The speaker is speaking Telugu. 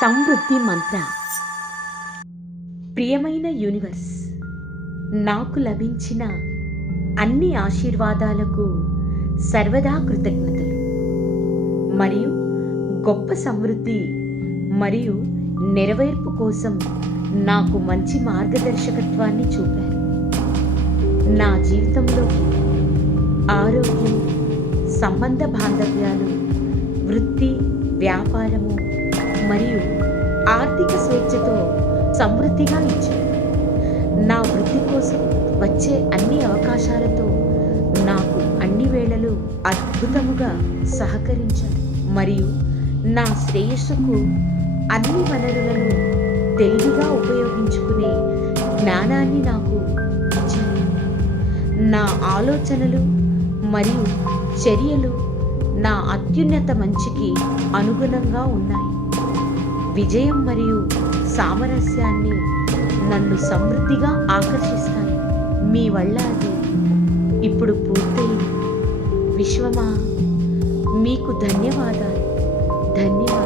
సమృద్ధి మంత్ర. ప్రియమైన యూనివర్స్ నాకు లభించిన అన్ని ఆశీర్వాదాలకు సర్వదా కృతజ్ఞతలు. మరియు గొప్ప సమృద్ధి మరియు నెరవేర్పు కోసం నాకు మంచి మార్గదర్శకత్వాన్ని చూపారు. నా జీవితంలో ఆరోగ్యం సంబంధ బాంధవ్యాలు వృత్తి వ్యాపారము మరియు ఆర్థిక స్వేచ్ఛతో సమృద్ధిగా ఇచ్చారు నా వృద్ధి కోసం వచ్చే అన్ని అవకాశాలతో నాకు అన్ని వేళలు అద్భుతముగా సహకరించాడు మరియు నా శ్రేయస్సుకు అన్ని వనరులను తెలివిగా ఉపయోగించుకునే జ్ఞానాన్ని నాకు ఇచ్చాడు నా ఆలోచనలు మరియు చర్యలు నా అత్యున్నత మంచికి అనుగుణంగా ఉన్నాయి. విజయం మరియు సామరస్యాన్ని నన్ను సమృద్ధిగా ఆకర్షిస్తాయి. మీ వల్ల అది ఇప్పుడు పూర్తయింది. విశ్వమా మీకు ధన్యవాదాలు. ధన్యవాదాలు.